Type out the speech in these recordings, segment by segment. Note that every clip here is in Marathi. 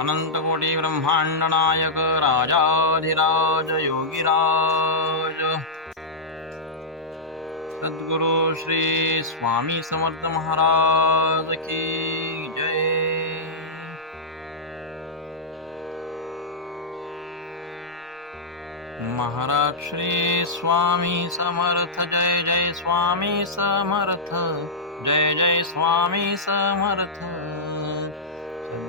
अनंतकोटी ब्रह्मांड नायक राजाधिराज योगिराज सद्गुरु श्री स्वामी समर्थ महाराज की जय। महाराज श्री स्वामी समर्थ जय जय स्वामी समर्थ जय जय स्वामी समर्थ।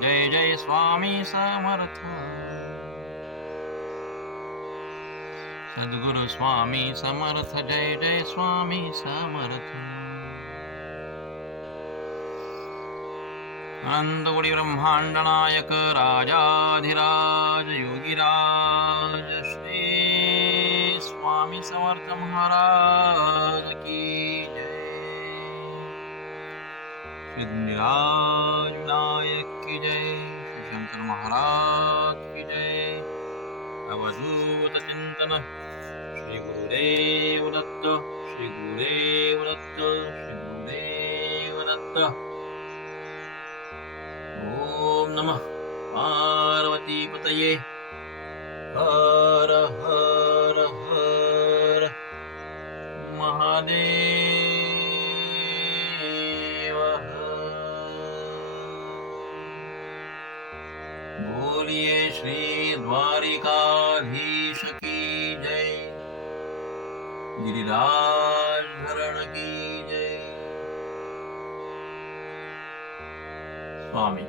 जय जय स्वामी समर्थ। सद्गुरु स्वामी समर्थ जय जय स्वामी समर्थ। आनंदगुडी ब्रह्मांड नायक राजाधिराज योगीराज श्री स्वामी समर्थ महाराज की जय। श्री की जय। श्री शंकर महाराज की जय। अवधूत चिंतन। श्री गुरुदेव दत्त। श्री गुरुदेव दत्त। श्री गुरुदेव दत्त। ओम नमः। पार्वती पतये। हर हर हर। महादेव। बोलिए श्री द्वारिकाधीश की जय। गिरिराज हरण की जय। स्वामी।